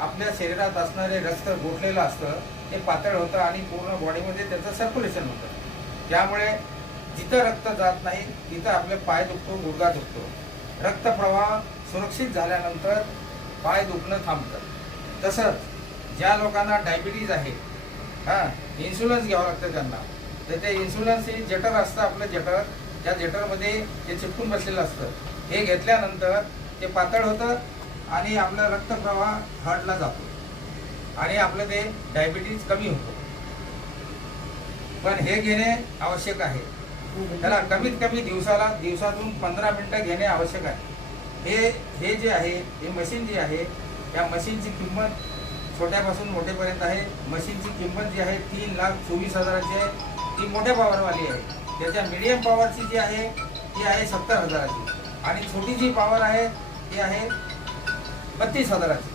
आपल्या शरीरात असणारे रक्त गोठलेलं असतं ते पातळ होतं आणि पूर्ण बॉडीमध्ये त्याचं सर्क्युलेशन होतं. त्यामुळे जिथं रक्त जात नाही तिथं आपले पाय दुखतो, गुडघा दुखतो. रक्तप्रवाह सुरक्षित झाल्यानंतर पाय दुखणं थांबतं. तसंच ज्या लोकांना डायबिटीज आहे, इन्शुलन्स घ्यावं लागतं त्यांना, तर ते इन्शुलन्स हे जठर असतं आपलं जठर, त्या जठरमध्ये ते चिपकून बसलेलं असतं. हे घेतल्यानंतर ते पातळ होतं आणि आपला रक्तप्रवाह हार्टला जातो आणि आपलं ते डायबिटीज कमी होतो. पण हे घेणे आवश्यक आहे. त्याला कमीत कमी दिवसातून 15 मिनिटं घेणे आवश्यक आहे. हे जे आहे, हे मशीन जी आहे, या मशीनची किंमत छोट्यापासून मोठेपर्यंत आहे. मशीनची किंमत जी आहे 3,24,000ची आहे. ती मोठ्या पॉवरवाली आहे. त्याच्या मीडियम पॉवरची जी आहे ती आहे 70,000ची आणि छोटी जी पॉवर आहे ती आहे 32,000ची.